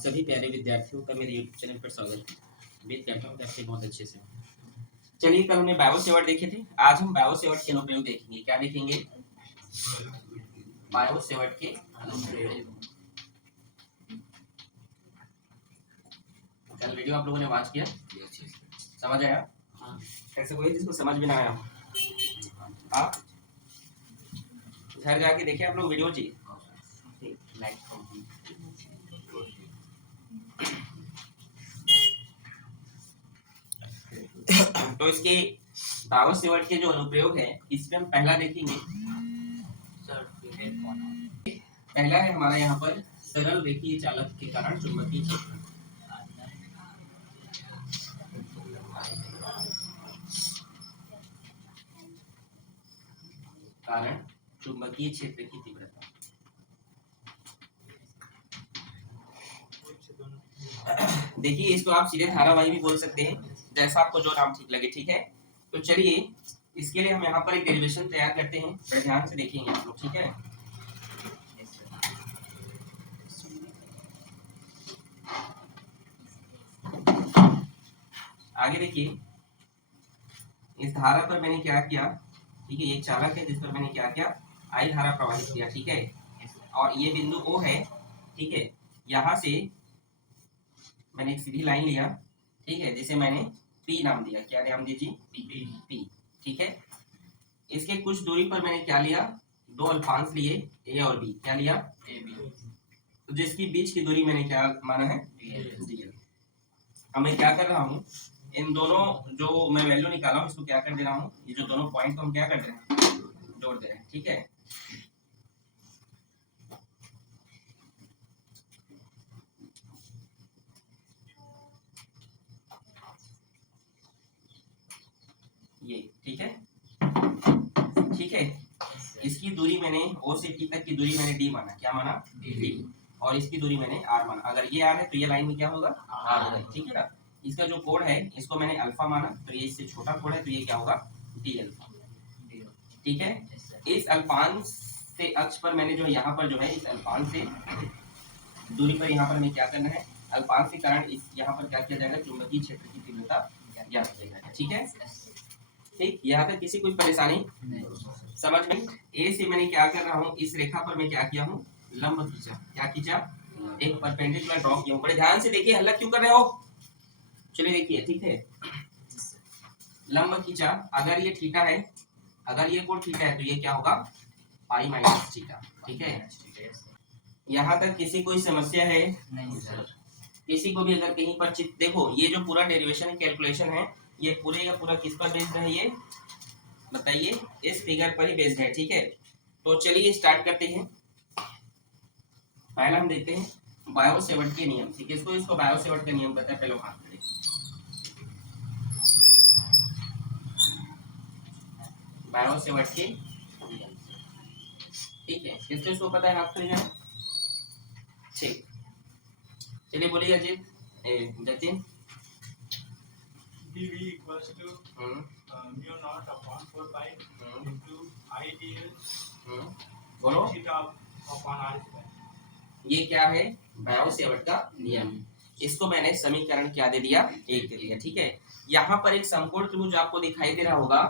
सभी प्यारे विद्यार्थियों का मेरे YouTube चैनल पर स्वागत है। उम्मीद करता हूँ कि आपसे बहुत अच्छे से हो। चलिए, कल हमने बायो सेवर्ट देखे थे, आज हम बायो सेवर्ट के अनुप्रयोग देखेंगे। क्या देखेंगे? बायो सेवर्ट के अनुप्रयोग। कल वीडियो आप लोगों ने वॉच किया, समझ आया? ऐसे कोई जिसको समझ भी ना आया आप घर जाके देखिए आप लोग वीडियो जी। तो इसके बायो सेवर्ट के जो अनुप्रयोग है, इसमें हम पहला देखेंगे। पहला है हमारा यहाँ पर सरल रेखीय चालक के कारण चुंबकीय क्षेत्र। कारण चुंबकीय क्षेत्र की तीव्रता। देखिए, इसको आप सीधे धारावाही भी बोल सकते हैं, जैसा आपको जो नाम ठीक लगे। ठीक है, तो चलिए इसके लिए हम यहाँ पर एक डेरिवेशन तैयार करते हैं। बड़े ध्यान से देखेंगे आप लोग, ठीक है? आगे देखिए, इस धारा पर मैंने क्या किया, ठीक है? ये चालक है जिस पर मैंने क्या किया, आई धारा प्रवाहित किया, ठीक है? और ये बिंदु O है, ठीक है? यहाँ से मैंने एक सीधी लाइन लिया, ठीक है, जिसे मैंने P नाम दिया। क्या नाम दीजिए? P, ठीक है? इसके कुछ दूरी पर मैंने क्या लिया, दो अल्फांस लिए, A और B। क्या लिया? A, B। तो जिसकी बीच की दूरी मैंने क्या माना है? DL। अब मैं क्या कर रहा हूँ, इन दोनों जो मैं वैल्यू निकाला हूँ इसको क्या कर दे रहा हूँ, ये जो दोनों पॉइंट को हम क्या कर रहे हैं, जोड़ दे रहे हैं, ठीक है? ये ठीक है, ठीक है? इसकी दूरी मैंने O से P तक की दूरी मैंने D माना। क्या माना? D। और इसकी दूरी मैंने R माना। अगर ये R है तो ये लाइन में क्या होगा? R होगा, ठीक है ना? इसका जो कोण है इसको मैंने अल्फा माना, तो ये इससे छोटा कोण है तो ये क्या होगा? D अल्फा, ठीक है? इस अल्फांस से अक्ष पर मैंने जो यहाँ पर जो है, इस अल्फांस से दूरी पर यहाँ पर हमें क्या करना है, अल्फांस के कारण इस यहाँ पर क्या किया जाएगा, चुंबकीय क्षेत्र की तीव्रता ज्ञात किया जाएगा, ठीक है? ठीक, यहाँ तक किसी कोई परेशानी समझ में? ए से मैंने क्या कर रहा हूँ, इस रेखा पर मैं क्या किया हूँ, लंब खींचा। क्या खींचा? एक परपेंडिकुलर ड्रॉ किया हूँ। बड़े ध्यान से देखिए, हल्ला क्यों कर रहे हो? चलिए देखिए, ठीक है, लंब खींचा। अगर ये थीटा है, अगर ये कोण थीटा है तो ये क्या होगा, पाई माइनस थीटा, ठीक है? यहाँ तक किसी कोई समस्या है? नहीं सर। किसी को भी अगर कहीं पर देखो, ये जो पूरा डेरिवेशन कैलकुलेशन है, ये पूरे का पूरा किस पर बेस्ड है, ये बताइए? इस फिगर पर ही बेस्ड है, ठीक है? तो चलिए स्टार्ट करते हैं। पहला हम देखते हैं बायो सेवर्ट के नियम, ठीक है? इसको बायो सेवर्ट का नियम पता है, पहले हाथ करें। बायो सेवर्ट के नियम, ठीक है? इसको पता है, हाथ करेगा, ठीक? चलिए बोलिए Ajit, Jatin. dV equals to mu naught upon 4 pi into IDL बोलो। theta upon R square। ये क्या है? बायो सेवर्ट का नियम। इसको मैंने समीकरण क्या दे दिया, 1 दे दिया, ठीक है? यहाँ पर एक समकोण त्रिभुज आपको दिखाई दे रहा होगा,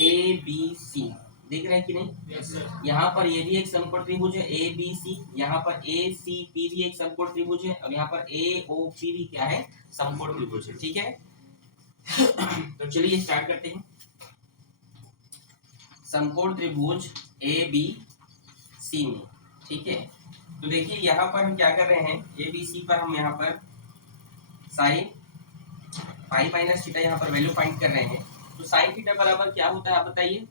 ABC, दिख रहा है कि नहीं? yes, sir। यहाँ पर ये भी एक समकोण त्रिभुज है ABC, यहाँ पर ACP भी एक समकोण त्रिभुज है, और यहाँ पर AOP भी क्या है, समकोण त्रिभुज है, ठीक है? तो चलिए स्टार्ट करते हैं। समकोण त्रिभुज ABC में, ठीक है? तो देखिए यहाँ पर हम क्या कर रहे हैं, ABC पर हम यहाँ पर साइन पाई माइनस थीटा यहाँ पर वैल्यू फाइंड कर रहे हैं। तो साइन थीटा बराबर क्या होता है, आप बताइए?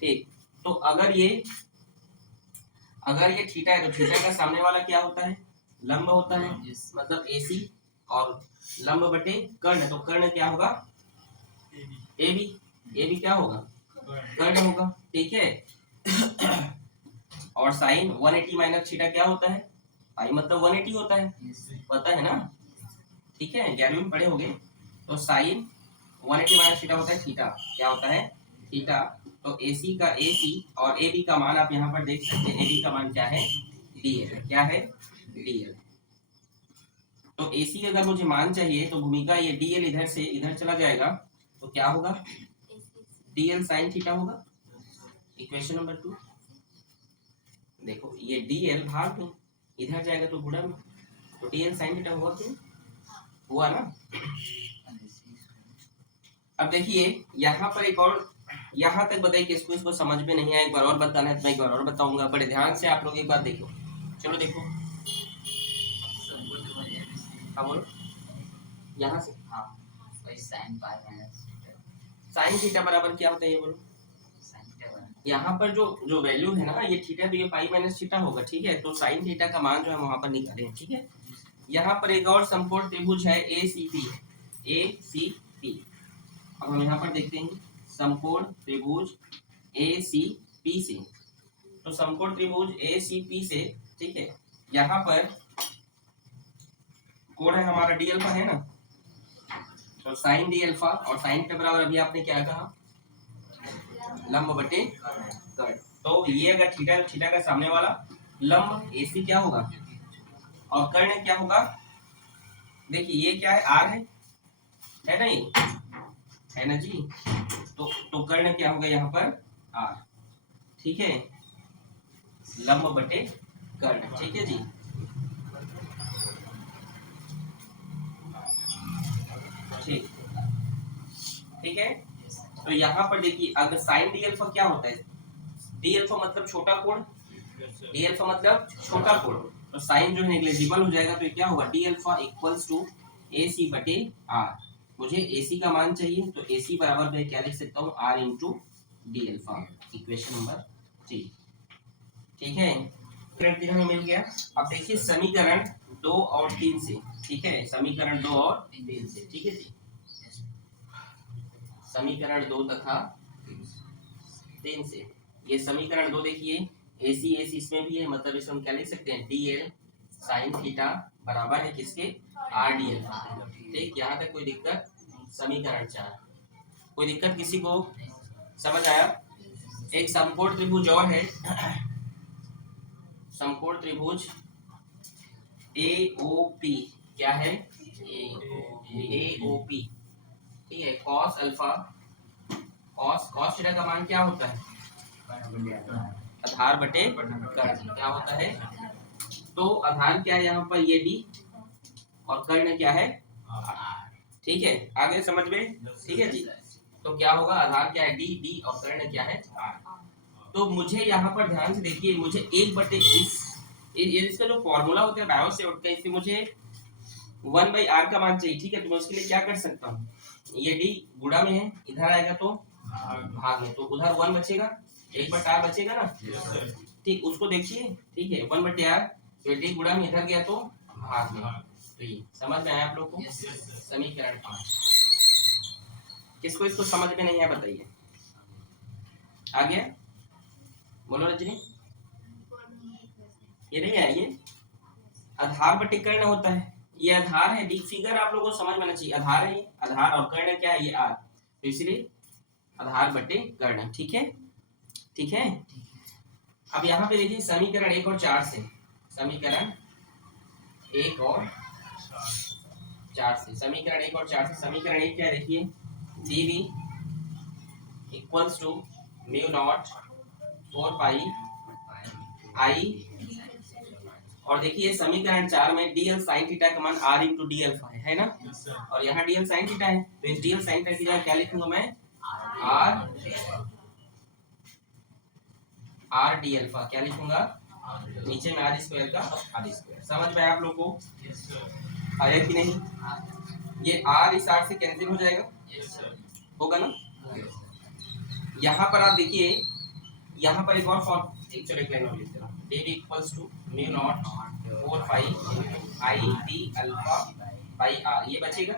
ठीक, तो अगर ये थीटा है तो थीटा का सामने वाला क्या होता है, लंब होता है, मतलब AC, और लंब बटे कर्ण, तो कर्ण क्या होगा, AB क्या होगा, कर्ण होगा, ठीक है? और साइन 180 माइनस थीटा क्या होता है, पाई मतलब 180 होता है, पता है ना? ठीक है, 11वीं में पढ़े होंगे। तो साइन 180 माइनस थीटा होता है थीटा, क्या होता है, थीटा। तो AC का AC और AB का मान आप यहाँ पर देख सकते हैं, AB का मान क्या है, D है। क्या है? dl। तो AC अगर मुझे मान चाहिए तो भूमिका ये dl इधर से इधर चला जाएगा तो क्या होगा, dl sin थीटा होगा। इक्वेशन नंबर 2 देखो, ये dl भाग में इधर जाएगा तो गुणा में, तो dl sin थीटा हुआ क्यों, हुआ ना। अब देखिए यहाँ पर एक और, यहाँ तक बताइए किसको इसको समझ में नहीं आया, एक बार और बताना है तो मैं एक बार और बताऊंगा, बड़े ध्यान से आप लोग एक बार देखो। चलो देखो, हाँ बोलो, यहाँ से साइन थीटा बराबर क्या होता है ये बोलो। यहाँ पर जो जो वैल्यू है ना ये थीटा, तो ये पाई माइनस थीटा होगा, ठीक है। तो साइन थीटा का मान जो है वहां पर निकाले हैं, ठीक है। यहाँ पर एक और समकोण त्रिभुज है ACP, ACP। अब हम यहाँ पर देखते हैं समकोण त्रिभुज ACP से, तो समकोण त्रिभुज ACP से, ठीक है, यहाँ पर कोण है हमारा डी अल्फा है ना, तो साइन डी अल्फा, और साइन के बराबर अभी आपने क्या कहा, लंब बटे कर्ण। तो ये अगर थीटा, थीटा का सामने वाला लंब AC क्या होगा, और कर्ण क्या होगा, देखिए ये क्या है, R है ना, ये है ना जी। तो कर्ण क्या होगा यहाँ पर R, ठीक है, लंब बटे कर्ण, ठीक है जी। ठीक, ठीक है। तो यहाँ पर देखिए अगर साइन डी अल्फा क्या होता है, डी अल्फा मतलब छोटा कोण, डी अल्फा मतलब छोटा कोण, तो साइन जो है नेग्लिजिबल हो जाएगा, तो ये क्या होगा, D alpha equals to AC बटे R। मुझे AC का मान चाहिए, तो AC बराबर मैं क्या लिख सकता हूँ, R into D alpha, equation number 3, ठीक है। समीकरण 3 हमें मिल गया। अब देखिए समीकरण 2 और 3 से, ठीक है, समीकरण 2 और 3 से, ठीक है जी। समीकरण 2 तथा 3 से, ये समीकरण 2 देखिए, AC AC इसमें भी है, मतलब इसमें हम क्या लिख सकते हैं, DL साइन थीटा बराबर है किसके, RDL, ठीक। यहाँ तक कोई दिक्कत, समीकरण 4 कोई दिक्कत किसी को, समझ आया। एक समकोण त्रिभुज और है, समकोण त्रिभुज AOP, क्या है, AOP, ठीक है। कॉस अल्फा, कॉस थीटा का मान क्या होता है, आधार बटे कर्ण, क्या होता है, तो आधार क्या है यहाँ पर, ये D, और कर्ण क्या है, ठीक है, आगे समझ में, ठीक है जी। तो क्या होगा, आधार क्या है D, और कर्ण क्या है R। तो मुझे यहाँ पर ध्यान से देखिए, मुझे एक बटे इसका जो फॉर्मूला होता है डायोड से उठकर, इससे मुझे 1/R का मान चाहिए, ठीक है। तो मैं उसके लिए क्या कर सकता हूँ, ये D गुणा में है, इधर आएगा तो भाग में, तो उधर 1 बचेगा, 1/R बचेगा ना, ठीक, उसको देखिए, ठीक है, 1/R, तो D गुणा में इधर गया तो भाग में, तो ये समझ में आया आप लोग को। समीकरण 5, किसको इसको समझ में नहीं है बताइए, आ गया, बोलो रजनी, ये नहीं है, ये आधार बटे कर्ण होता है, ये आधार है, डी फिगर आप लोगों को समझ में आना चाहिए, आधार है ये, आधार, और कर्ण क्या है, ये R, तो इसलिए आधार बटे कर्ण, ठीक है, ठीक है। अब यहाँ पे देखिए समीकरण 1 और 4 से, समीकरण 1 और 4 से, समीकरण 1 और 4 से, समीकरण 1 क्या है देखिए, dV equals to mu not 4 pi I, और देखिए समीकरण 4 में DL sin थीटा का मान R इंटू डी अल्फा है ना, और यहाँ DL sin थीटा है, तो इस DL sin थीटा की जगह क्या लिखूंगा मैं, R डी अल्फा, क्या लिखूंगा, नीचे में R स्क्वायर का R स्क्वायर, समझ में आया आप लोग को, आया कि नहीं, ये R इस R से कैंसिल हो जाएगा, होगा ना। यहाँ पर आप देखिए, यहाँ पर एक और फॉर्म, एक लाइन और लिखते हैं, dV equals to mu not 4 pi I D alpha by R, ये बचेगा,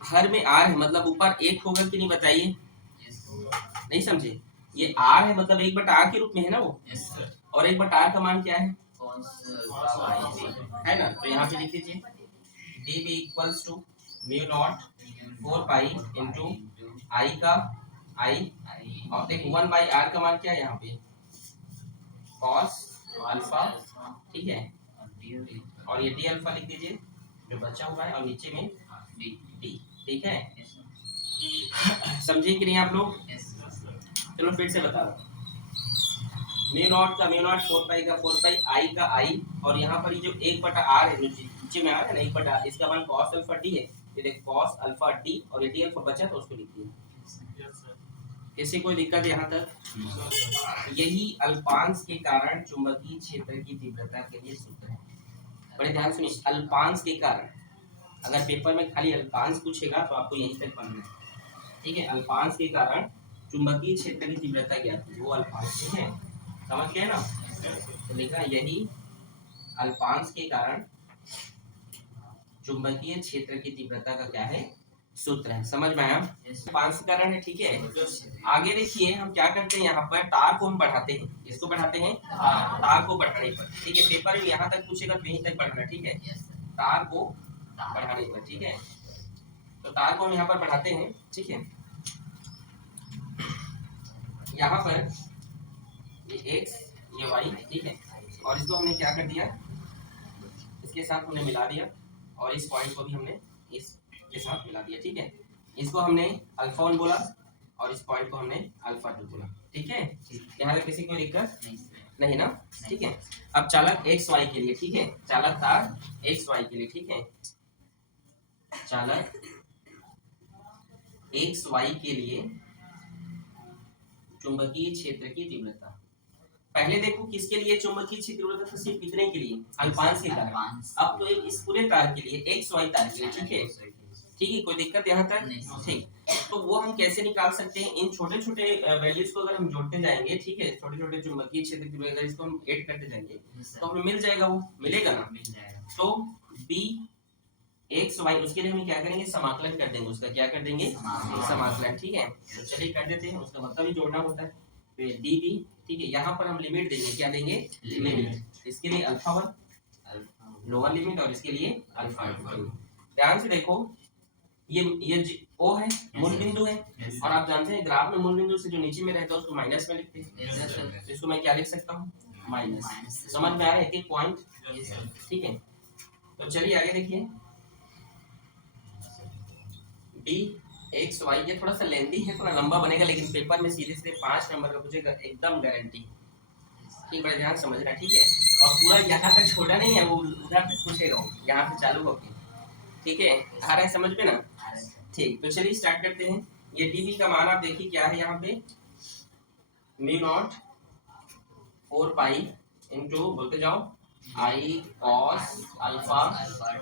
हर में R है, मतलब ऊपर एक होगा कि नहीं बताइए, नहीं समझे, ये R है मतलब 1/R के रूप में है ना वो, और 1/R का मान क्या है ना, तो यहाँ पे लिख लीजिए dV equals to mu not 4 pi into I का I, और देखो 1/R का मान क्या है यहाँ पे, cos अल्फा, ठीक है, और ये डी अल्फा लिख दीजिए जो बचा हुआ है, और नीचे में डी, ठीक है। समझे कि नहीं आप लोग? चलो फिर से बता रहा हूँ। म्यू नॉट का म्यू नॉट, 4 पाई का 4 पाई, आई का आई, और यहाँ पर ये जो 1/r है, नीचे में आ रहा है ना 1/r, इसका मान cos अल्फा डी है। ये देखो cos अल्फा डी, और ये डी अल्फा बचा तो उसको लिख दिया। कैसे, कोई दिक्कत यहाँ तक? यही अल्पांश के कारण चुंबकीय क्षेत्र की तीव्रता के लिए सूत्र है। बड़े ध्यान सुनिए, अल्पांश के कारण। अगर पेपर में खाली अल्पांश पूछेगा तो आपको यहीं तक पढ़ना है, ठीक है। अल्पांश के कारण चुंबकीय क्षेत्र की तीव्रता क्या थी, वो अल्पांश, ठीक है, समझ गए ना? तो लिखा यही अल्पांश के कारण चुंबकीय क्षेत्र की तीव्रता का क्या है, सूत्र है। समझ में आया? अल्पांश के कारण है, ठीक है। आगे देखिए हम क्या करते हैं, यहाँ पर तार को हम बढ़ाते हैं। इसको बढ़ाते हैं, तार को बढ़ाने पर, ठीक है। पेपर में यहाँ तक पूछेगा तो यहीं तक बढ़ाना, ठीक है, तार को बढ़ाने पर, ठीक है। तो तार को हम यहाँ पर बढ़ाते हैं, ठीक है। यहाँ पर ये x, ये y, ठीक है, और इसको हमने क्या कर दिया, इसके साथ हमने मिला दिया, और इस पॉइंट को भी हमने इसके साथ मिला दिया, ठीक है। इसको हमने अल्फा 1 बोला, और इस पॉइंट को हमने अल्फा 2 बोला, ठीक है। यहाँ पे किसी को दिक्कत नहीं ना, ठीक है। अब चालक एक्स वाई के लिए, ठीक है, चालक तार एक्स वाई के लिए, ठीक है, चालक एक्स वाई के लिए चुंबकीय क्षेत्र की तीव्रता। पहले देखो किसके लिए चुंबकीय क्षेत्र तीव्रता था, सिर्फ कितने के लिए, अल्पांश के कारण। अब तो एक इस पूरे तार के लिए, एक्स वाई तार के लिए, ठीक है, ठीक है, कोई दिक्कत यहाँ तक? ठीक। तो वो हम कैसे निकाल सकते हैं, इन छोटे छोटे वैल्यूज को अगर हम जोड़ते जाएंगे, ठीक है, छोटे छोटे चुंबकीय क्षेत्र की तीव्रता इसको हम ऐड करते जाएंगे तो हमें मिल जाएगा, वो मिलेगा ना। तो बी एक्स वाई, उसके लिए हम क्या करेंगे, समाकलन कर देंगे, उसका क्या कर देंगे, समाकलन, ठीक है। तो चलिए कर देते हैं, उसका मतलब ही जोड़ना होता है। तो डी बी, ठीक है, यहाँ पर हम लिमिट देंगे, क्या देंगे, लिमिट। इसके लिए अल्फा 1 लोअर लिमिट, और इसके लिए अल्फा 2। ध्यान से देखो, ये ओ है, मूल बिंदु है, और आप जानते हैं ग्राफ में मूल बिंदु से जो नीचे में रहता है उसको माइनस में लिखते हैं। तो इसको मैं क्या लिख सकता हूँ, माइनस। समझ में आ रहा है, एक पॉइंट, ठीक है। तो चलिए आगे देखिए, डी एक्स वाई, ये थोड़ा सा लेंथी है, थोड़ा लंबा बनेगा, लेकिन पेपर में सीधे सीधे 5 नंबर का पूछेगा, एकदम गारंटी, ठीक, बड़ा ध्यान समझना, ठीक है। और पूरा यहाँ तक छोड़ा नहीं है, वो उधर तक पूछेगा, यहाँ से चालू होके, ठीक है, आ रहा है समझ में ना? ठीक, तो चलिए स्टार्ट करते हैं। ये डी बी का मान आप देखिए क्या है, यहाँ पे म्यू नॉट 4 पाई इनटू, बोलते जाओ, I cos alpha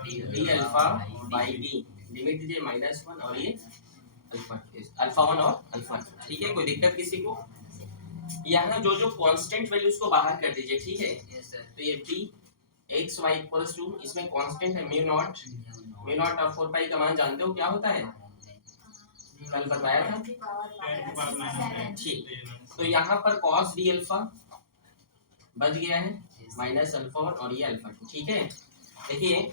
D alpha by D, limit दीजिए -1, और ये अल्फा 1 और अल्फा 2, ठीक है, कोई दिक्कत किसी को? यहाँ जो जो कांस्टेंट वैल्यूज को बाहर कर दीजिए, ठीक है। तो ये D X Y equals to, इसमें कांस्टेंट है म्यू नॉट और 4 पाई का मान जानते हो क्या होता है, कल बताया था, ठीक। तो यहाँ पर cos डी अल्फा बच गया है, माइनस अल्फा 1 और ये अल्फा 2, ठीक है। देखिए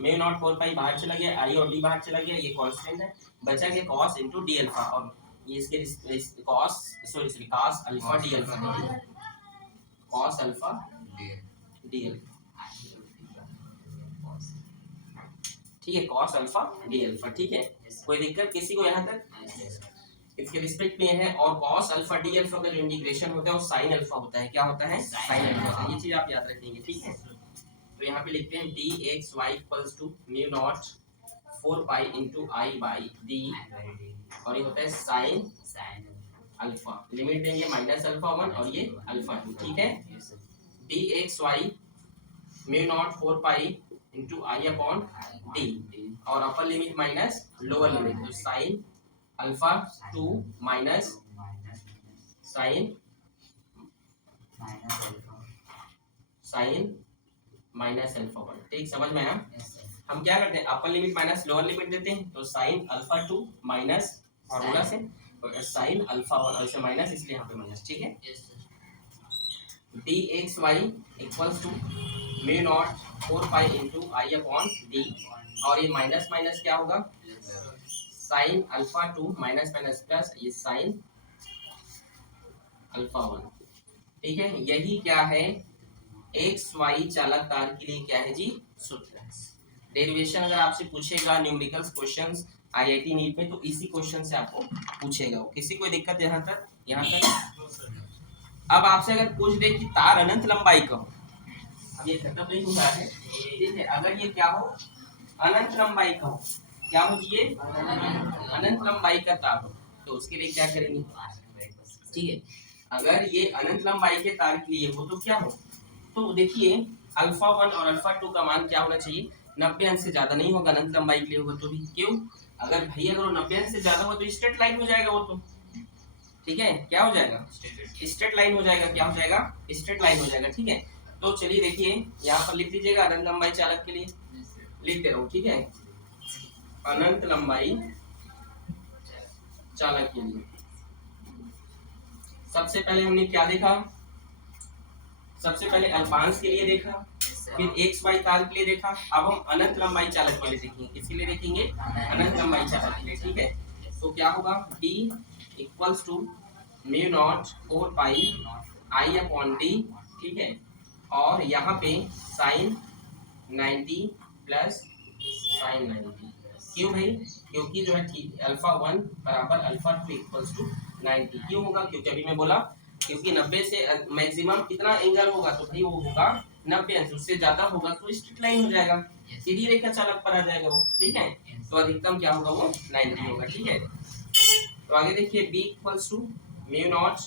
म्यू नॉट 4 पाई बाहर चला गया, आई और डी बाहर चला गया, ये कांस्टेंट है, बचा गया cos इनटू डी अल्फा, और ये इसके cos alpha D alpha, cos alpha D alpha, ठीक है, cos अल्फा डी अल्फा, ठीक है, कोई दिक्कत किसी को यहाँ तक? इसके रिस्पेक्ट में है, और cos अल्फा डी अल्फा का जो इंटीग्रेशन होता है वो sin अल्फा होता है, क्या होता है, sin अल्फा, ये चीज आप याद रखेंगे, ठीक है। तो यहाँ पे लिखते हैं D X Y equals to mu not 4 pi into I by D, और ये होता है sin अल्फा, लिमिट देंगे -अल्फा 1 और ये अल्फा 2, ठीक है। D X Y mu not 4 pi into I upon D, और upper limit minus lower limit, तो sin alpha 2 minus sin minus alpha 1, ठीक, समझ में आया? हम क्या करते हैं, upper limit minus lower limit देते हैं, तो sin अल्फा 2 माइनस फॉर्मूला से, और sin अल्फा 1, और इसे माइनस, इसलिए यहाँ पे माइनस, ठीक है। D X Y equals to mu not 4 pi into I upon D, और ये माइनस माइनस क्या होगा, sin alpha 2 minus minus plus, ये sin अल्फा 1, ठीक है। यही क्या है, एक्स वाई चालक तार के लिए क्या है जी, सूत्र है। डेरिवेशन अगर आपसे पूछेगा न्यूमेरिकल्स क्वेश्चंस आईआईटी नीट में तो इसी क्वेश्चन से आपको पूछेगा। किसी कोई दिक्कत यहाँ तक? अब आपसे अगर पूछ दे कि तार अनंत लंबाई का हो, अब ये खत्म नहीं हुआ है, ठीक है, अगर ये क्या हो, अनंत लंबाई का हो, क्या हो जी, ये अनंत लंबाई का तार हो, तो उसके लिए क्या करेंगे, ठीक है, अगर ये अनंत लंबाई के तार के लिए हो तो क्या हो, तो देखिए अल्फा 1 और अल्फा 2 का मान क्या होना चाहिए, 90 अंश से ज्यादा नहीं होगा, अनंत लंबाई के लिए होगा तो भी। क्यों? अगर भैया अगर 90 अंश से ज्यादा हो तो स्ट्रेट लाइन हो जाएगा वो तो, ठीक है, क्या हो जाएगा, स्ट्रेट लाइन हो जाएगा, क्या हो जाएगा, स्ट्रेट लाइन हो जाएगा, ठीक है। तो चलिए देखिए यहाँ पर लिख लीजिएगा अनंत लंबाई चालक के लिए, लिख दे रहा हूँ, ठीक है, अनंत लंबाई चालक के लिए सबसे पहले हमने क्या देखा, सबसे पहले अल्पांश के लिए देखा, फिर एक्स वाई तार के लिए देखा, अब हम अनंत लंबाई चालक के लिए देखेंगे। किसके लिए देखेंगे, अनंत लंबाई चालक के लिए, ठीक है। तो क्या होगा, D equals to mu not 4 pi I upon D, ठीक है, और यहाँ पे साइन 90 प्लस साइन 90। क्यों भाई, क्योंकि जो है अल्फा 1 बराबर अल्फा 2 इक्वल्स टू 90। क्यों होगा, क्योंकि अभी मैं बोला क्योंकि 90 से मैक्सिमम कितना एंगल होगा, तो भाई वो होगा 90 अंश, उससे ज्यादा होगा तो स्ट्रेट लाइन हो जाएगा, सीधी रेखा चालक पर आ जाएगा वो, ठीक है। तो अधिकतम क्या होगा, वो 90 होगा, ठीक है। तो आगे देखिए B equals to mu not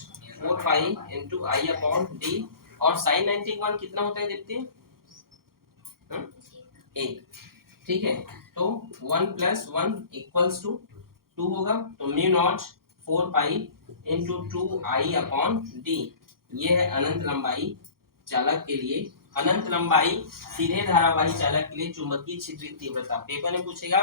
4 pi into I upon D, और साइन 91 कितना होता है देखते हैं, 1, ठीक है। तो 1 प्लस 1 इक्वल्स टू 2 होगा, तो म्यू नॉट 4 पाई इंटू 2 आई अपॉन डी, ये है अनंत लंबाई चालक के लिए। अनंत लंबाई सीधे धारावाही चालक के लिए चुंबकीय क्षेत्र की तीव्रता, पेपर में पूछेगा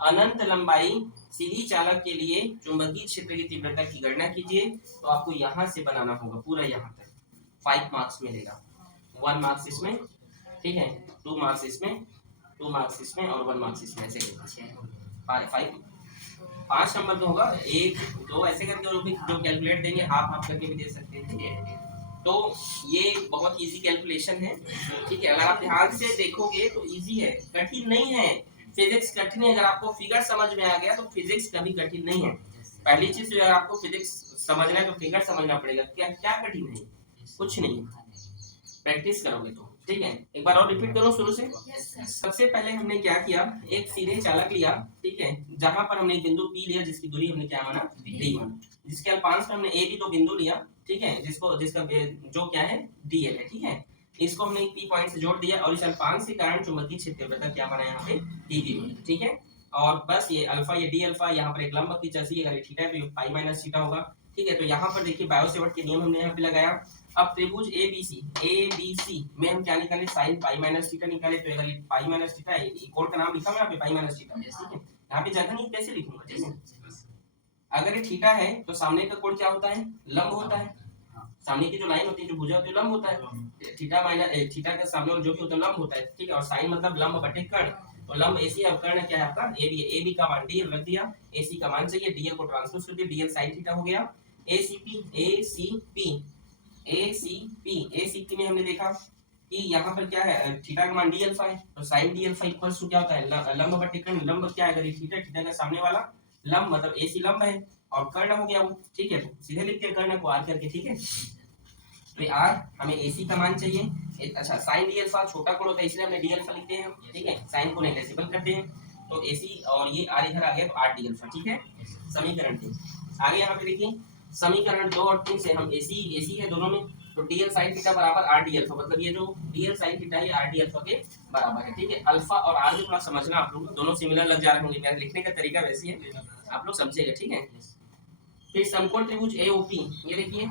अनंत लंबाई सीधी चालक के लिए चुंबकीय क्षेत्र की तीव्रता की गणना कीजिए, तो आपको यहाँ से बनाना होगा पूरा यहाँ तक, 5 मार्क्स मिलेगा, 1 मार्क्स इसमें, ठीक है, 2 मार्क्स इसमें, 2 मार्क्स इसमें और 1 मार्क्स इसमें, ऐसे 5 नंबर का होगा, 1 2 ऐसे करके, और जो कैलकुलेट देंगे हाफ हाफ करके भी दे सकते हैं, ठीक है। तो ये बहुत इजी कैलकुलेशन है, ठीक है, अगर आप ध्यान से देखोगे तो इजी है, कठिन नहीं है। फिजिक्स कठिन है, अगर आपको फिगर समझ में आ गया तो फिजिक्स कभी कठिन नहीं है। पहली चीज अगर आपको फिजिक्स समझना है तो फिगर समझना पड़ेगा, क्या क्या कठिन है, कुछ नहीं, प्रैक्टिस करोगे तो, ठीक है। एक बार और रिपीट करो शुरू से। सबसे पहले हमने क्या किया, एक सीधे चालक लिया, ठीक है, जहां पर हमने एक बिंदु P लिया जिसकी दूरी हमने क्या माना, D माना, जिसके अल्पांश में हमने A B 2 बिंदु लिया, ठीक है, जिसका जो क्या है DL है, ठीक है, इसको हमने एक P पॉइंट से जोड़ दिया, और इस अल्पांश के कारण चुंबकीय क्षेत्र तीव्रता क्या बना यहाँ पे, dB बना, ठीक है। और बस ये अल्फा, ये D अल्फा, यहाँ पर एक लंब की चौड़ाई, अगर ये थीटा है तो ये पाई माइनस थीटा होगा, ठीक है। तो यहाँ पर देखिए बायो सेवर्ट के नियम हमने यहाँ पे लगाया। अब त्रिभुज ABC में हम क्या निकाले, साइन पाई माइनस थीटा निकाले, तो अगर ये पाई माइनस थीटा है, कोण का नाम लिखा हुआ है यहाँ पे, पाई माइनस थीटा, ठीक है, यहाँ पे जगह नहीं, कैसे लिखूंगा, ठीक है। अगर ये थीटा है तो सामने का कोण क्या होता है, लंब होता है, सामने की जो लाइन होती है, जो भुजा होती है, लंब होता है, थीटा माइनस थीटा के सामने जो भी होता है लंब होता है, ठीक है। और साइन मतलब लंब बटे कर्ण, तो लंब AC और कर्ण क्या है आपका AB है, AB का मान DL रख दिया, AC का मान चाहिए, DL को ट्रांसपोज कर दिया, DL sin थीटा हो गया, ACP में हमने देखा कि यहाँ पर क्या है, थीटा का मान D अल्फा है, तो sin D alpha equals to क्या होता है, लंब बटे कर्ण, लंब क्या है, अगर ये थीटा, थीटा का सामने वाला लंब मतलब AC लंब है, और कर्ण हो गया वो, ठीक है, तो सीधे लिखते हैं कर्ण को R करके, ठीक है। तो R हमें AC का मान चाहिए, अच्छा sin D अल्फा छोटा कोण होता है इसलिए हमने D अल्फा लिखते हैं, ठीक है, sin को नेग्लिजिबल करते हैं, तो AC और ये R इधर आ गया तो R D अल्फा, ठीक है, समीकरण 3। आगे यहाँ पे देखिए समीकरण 2 और 3 से हम AC है दोनों में, तो DL sin थीटा बराबर R D अल्फा, मतलब ये जो DL sin थीटा है R D अल्फा के बराबर है, ठीक है। अल्फा और R को थोड़ा समझना आप लोग, दोनों सिमिलर लग जा रहे होंगे, मेरा लिखने का तरीका वैसे है, आप लोग समझिएगा, ठीक है। फिर समकोण त्रिभुज AOP, ये देखिए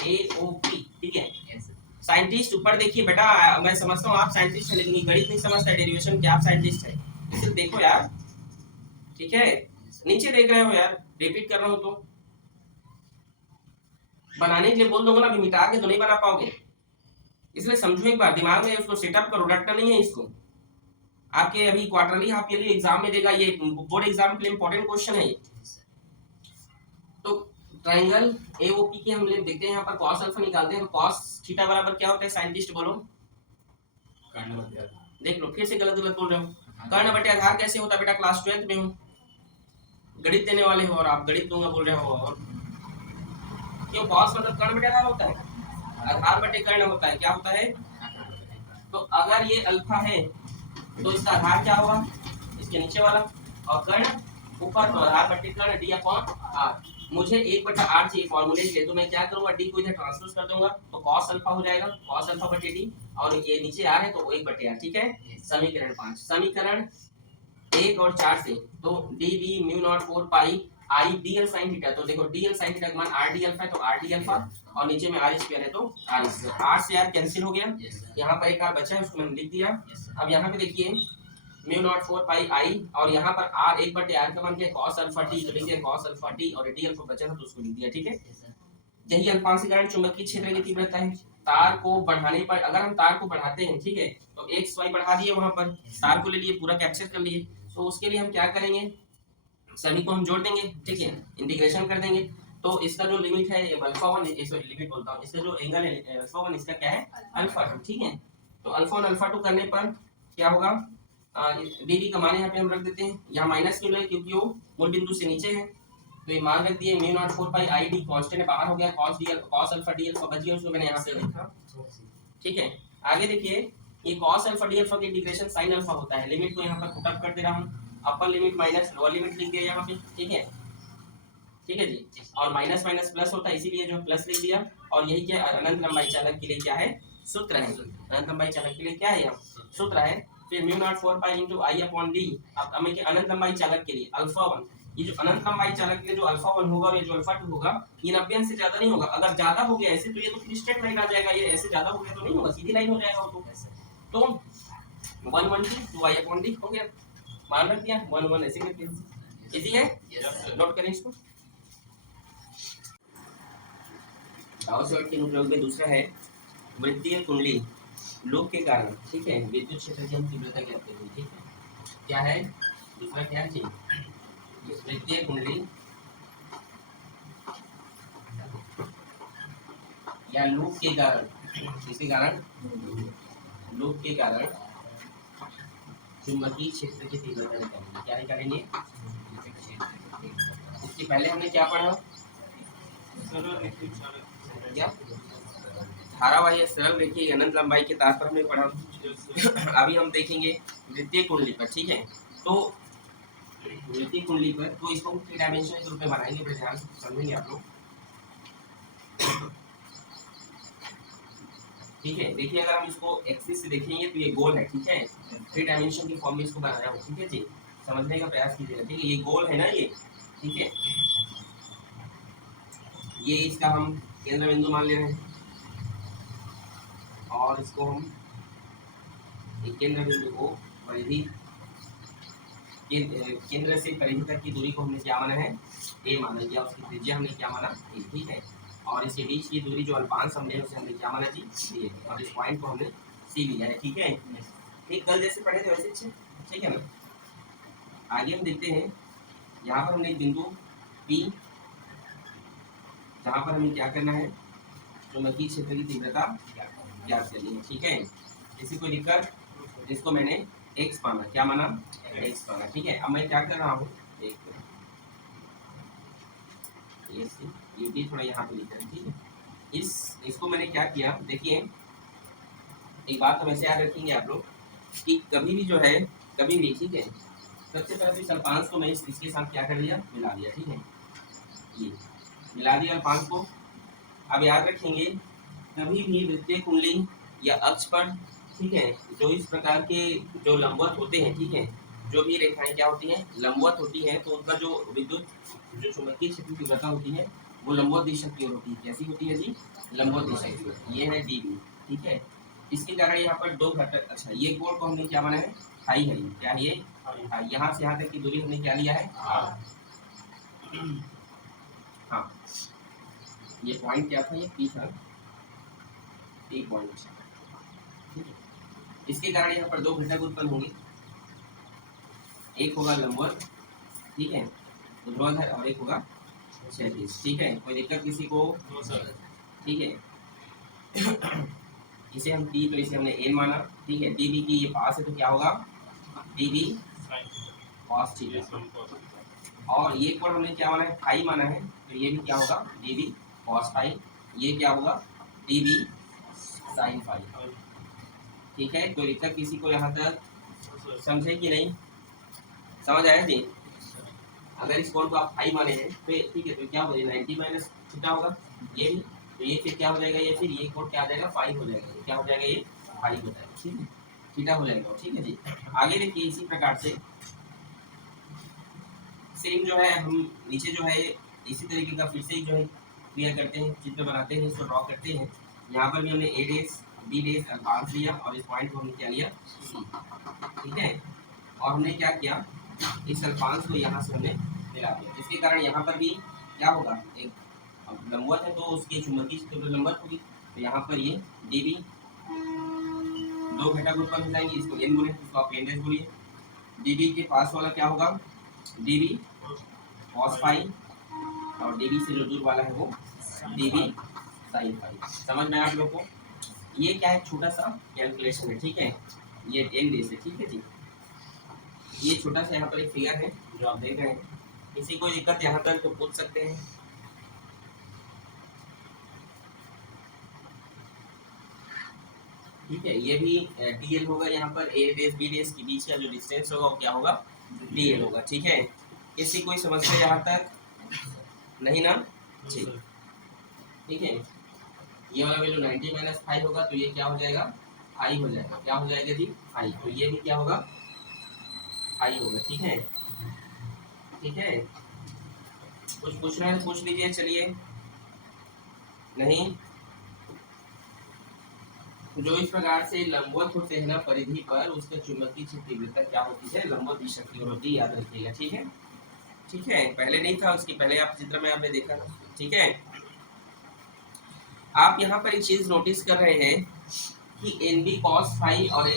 AOP, ठीक है। साइंटिस्ट ऊपर देखिए बेटा, मैं समझता हूँ आप साइंटिस्ट है, लेकिन ये गणित नहीं समझता, डेरिवेशन क्या आप साइंटिस्ट है, इसे देखो यार, ठीक है, नीचे देख रहे हो यार, रिपीट कर रहा हूँ तो बनाने के लिए बोल दूंगा ना, अभी मिटा के तो नहीं बना पाओगे, इसलिए समझो एक बार, दिमाग में उसको सेटअप करो, रटना नहीं है इसको। आपके अभी क्वार्टरली हाफ ईयरली एग्जाम में देगा, ये बोर्ड एग्जाम के लिए इंपॉर्टेंट क्वेश्चन है ये। तो ट्राइंगल एओपी के हम लोग देखते हैं यहाँ पर cos अल्फा निकालते हैं तो cos थीटा बराबर क्या होता है साइंटिस्ट बोलो, देख लो फिर से गलत गलत बोल रहे हो। कर्ण बटे आधार कैसे होता है बेटा, क्लास 12th में हो, गणित देने वाले हो और आप गणित दूंगा बोल रहे हो। और क्यों, cos मतलब कर्ण बटे आधार होता है, आधार बटे कर्ण होता है, क्या होता है। तो अगर ये अल्फा है तो इसका आधार क्या होगा, इसके नीचे वाला, और कर्ण ऊपर, तो आधार बटे कर्ण डी अपॉन आर। मुझे 1/r चाहिए फॉर्मूले से, तो मैं क्या करूंगा, डी को इधर ट्रांसपोज कर दूंगा तो cos अल्फा हो जाएगा, cos अल्फा बटे डी, और ये नीचे r है तो 1/r, ठीक है। समीकरण 5, समीकरण 1 और 4 से, तो D V mu not 4 pi I D L sine theta, तो देखो डी एल साइन थीटा का मान आर डी अल्फा है, तो आर डी अल्फा, और नीचे में आर स्क्वायर है तो आर स्क्वायर, आर से आर कैंसिल हो गया, यहाँ पर एक आर बचा है उसको मैंने लिख दिया। अब यहाँ पे देखिए म्यू नॉट 4 पाई आई, और यहाँ पर आर 1/r का मान क्या है cos अल्फा टी, तो लिखिए cos अल्फा टी, और डी अल्फा बचा था तो उसको लिख दिया, ठीक है। यही अल्पांश के कारण चुंबकीय क्षेत्र की तीव्रता है। तार को बढ़ाने पर, अगर हम तार को बढ़ाते हैं, ठीक है, तो एक्स वाई बढ़ा दिए, वहां पर तार को ले लिए, पूरा कैप्चर कर लिए, तो उसके लिए हम क्या करेंगे, सभी को हम जोड़ देंगे, ठीक है, इंटीग्रेशन कर देंगे। तो इसका जो लिमिट है अल्फा 1, सॉरी लिमिट बोलता हूँ, इसका जो एंगल है अल्फा 1, इसका क्या है अल्फा 2, ठीक है। तो अल्फा 1 अल्फा 2 करने पर क्या होगा, डी डी का मान यहाँ पे हम रख देते हैं, यहाँ माइनस क्यों लगे, क्योंकि वो मूल बिंदु से नीचे है, तो ये मान रख दिए, mu naught 4 pi I D constant बाहर हो गया, cos अल्फा डी अल्फा बच गया, उसको मैंने यहाँ से लिखा, ठीक है। आगे देखिए, ये cos अल्फा डी अल्फा का इंटीग्रेशन sin अल्फा होता है, लिमिट को यहाँ पर पुट अप कर दे रहा हूँ, अपर लिमिट माइनस लोअर लिमिट लिख दिया यहाँ पे, ठीक है, ठीक है जी। और माइनस माइनस प्लस होता है, इसीलिए जो प्लस लिख दिया, और यही क्या अनंत लंबाई चालक के लिए क्या है सूत्र है, अनंत लंबाई चालक के लिए क्या है सूत्र है। फिर mu naught 4 pi into I upon D, अब हमें क्या अनंत लंबाई चालक के लिए अल्फा 1, ये जो अनंत लंबाई चालक के लिए जो अल्फा 1 होगा और ये जो अल्फा 2 होगा, ये 90 से ज्यादा नहीं होगा, अगर ज्यादा हो गया ऐसे तो ये तो फिर स्ट्रेट लाइन आ जाएगा, ये ऐसे ज्यादा हो गया तो नहीं होगा, सीधी लाइन हो जाएगा वो तो 1 1 2 आई अपॉन डी हो गया, मान रख दिया 1 1 ऐसे करके, इजी है, नोट करें इसको। गाउस-लॉ के अनुप्रयोग में दूसरा है वृत्तीय कुंडली लूप के कारण, ठीक है, विद्युत क्षेत्र की हम तीव्रता ज्ञात करेंगे, ठीक है। क्या है दूसरा, क्या है वृत्तीय कुंडली या लूप के कारण, किसके कारण, लूप के कारण चुंबकीय क्षेत्र की तीव्रता निकालेंगे, क्या निकालेंगे, इसके पहले हमने क्या पढ़ा, क्या धारावाही सरल रेखीय अनंत लंबाई के तार पर हमने पढ़ा। अभी हम देखेंगे वृत्तीय कुंडली पर, ठीक है। तो वृत्तीय कुंडली पर तो इसको 3 डायमेंशन के रूप में बनाएंगे, बड़े ध्यान से समझेंगे आप लोग, ठीक है। देखिए अगर हम इसको एक्सिस से देखेंगे तो ये गोल है, ठीक है, 3 डायमेंशन की फॉर्म में इसको बनाया हो, ठीक है जी, समझने का प्रयास कीजिएगा, ठीक है। ये गोल है ना ये, ठीक है, ये इसका हम केंद्र बिंदु मान ले रहे हैं, और इसको हम एक केंद्र बिंदु को परिधि, केंद्र से परिधि तक की दूरी को हमने क्या माना है, ए माना, या उसकी त्रिज्या हमने क्या माना ए, ठीक है। और इसके बीच की दूरी जो अल्पांश हमने उसे हमने क्या माना जी डी, और इस पॉइंट को हमने सी लिया है, ठीक है। ठीक, कल जैसे पढ़े थे वैसे, ठीक है ना। आगे हम देखते हैं, यहाँ पर हमने एक बिंदु पी, जहाँ पर हमें क्या करना है, चुंबकीय क्षेत्र की तीव्रता ज्ञात करनी है, ठीक है। इसी को लिखकर जिसको मैंने x माना, क्या माना x माना, ठीक है। अब मैं क्या कर रहा हूँ, एक ये भी थोड़ा यहाँ पे लिख रहा है, ठीक है। इसको मैंने क्या किया, देखिए एक बात हमेशा याद रखेंगे आप लोग कि कभी भी जो है, कभी भी, ठीक है, सबसे पहले इस अल्पांश को मैं इसके साथ क्या कर दिया, मिला दिया, ठीक है, ये मिला दिया अल्पांश को। अब याद रखेंगे कभी भी वृत्तीय कुंडली या अक्ष पर, ठीक है, जो इस प्रकार के जो लंबवत होते हैं, ठीक है, जो भी रेखाएं क्या होती हैं लंबवत होती हैं, तो उनका जो विद्युत जो चुंबकीय क्षेत्र की तीव्रता होती है वो लंबवत दिशा की ओर होती है, कैसी होती है जी, लंबवत दिशा की। ये है डी बी, ठीक है। इसके कारण यहाँ पर 2 घटक, अच्छा ये कोण को हमने क्या माना है, हाई है, क्या है ये, यहाँ से यहाँ तक की दूरी हमने क्या लिया है, हाँ, ये पॉइंट क्या था, ये पी था, पी पॉइंट, ठीक है। इसके कारण यहाँ पर 2 घटक उत्पन्न होंगे, एक होगा लंबवत, ठीक है, ऊर्ध्वाधर, और एक होगा 36। ठीक है, कोई दिक्कत किसी को? No sir. ठीक है, इसे हम टी, तो इसे हमने एन माना। ठीक है, डी बी की ये पास है तो क्या होगा? D B cos theta. और ये कोण हमने क्या माना है? फाई माना है, तो ये भी क्या होगा? D B cos phi. ये क्या होगा? D B sine phi. ठीक है, कोई दिक्कत किसी को यहाँ तक? समझे कि नहीं? समझ आया जी? अगर इस कोण को आप फाई माने हैं तो ठीक है, तो क्या हो जाएगा? 90 माइनस थीटा होगा ये भी, तो ये फिर क्या हो जाएगा? ये फिर ये कोण क्या आ जाएगा? फाई हो जाएगा। ये क्या हो जाएगा? ये फाई हो जाएगा। ठीक है, थीटा हो जाएगा। ठीक है जी, आगे देखिए इसी प्रकार से सेम जो है हम नीचे जो है इसी तरीके का फिर से जो है क्लियर करते हैं, चित्र बनाते हैं, इसको ड्रॉ करते हैं। यहाँ पर भी हमने ए डेस बी डेस अल्फांस लिया और इस पॉइंट को हमने क्या लिया? सी। ठीक है, और हमने क्या किया? इस अल्फांस को यहाँ से हमने मिला दिया, जिसके कारण यहाँ पर भी क्या होगा? एक लंबवत है तो उसकी चुंबकीय क्षेत्र लंबवत होगी, तो यहाँ पर ये डी बी दो घटक उत्पन्न हो जाएंगे, इसको एन बोले, इसको आप एन डेस बोलिए। डी बी के पास वाला क्या होगा? डी बी कॉस फाई, और डी बी से जो दूर वाला है वो डी बी साइन फाई। समझ में आप लोग को? ये क्या है? छोटा सा कैलकुलेशन है। ठीक है, ये एन डेस है। ठीक है जी, ये छोटा सा यहाँ पर एक फिगर है जो आप देख रहे हैं। किसी को दिक्कत यहाँ तक तो पूछ सकते हैं। ठीक है, ये भी डी एल होगा। यहाँ पर ए डेस बी डेस के बीच का जो डिस्टेंस होगा वो क्या होगा? डी एल होगा। ठीक है, किसी कोई समस्या यहाँ तक? नहीं ना? ठीक है, ये वाला वैल्यू 90 माइनस फाइव होगा, तो ये क्या हो जाएगा? फाई हो जाएगा। क्या हो जाएगा जी? फाई। तो ये भी क्या होगा? फाई होगा। ठीक है, ठीक है, कुछ पूछना है पूछ लीजिए। चलिए, नहीं जो इस प्रकार से लंबवत होते हैं ना परिधि पर, उसके चुंबकीय क्षेत्र तीव्रता क्या होती है? लंबवत दिशा की ओर होती है, याद रखिएगा। ठीक है, ठीक है, पहले नहीं था उसकी, पहले आप चित्र में आपने देखा था। ठीक है, आप यहाँ पर एक चीज नोटिस कर रहे हैं कि एन बी कॉस फाई और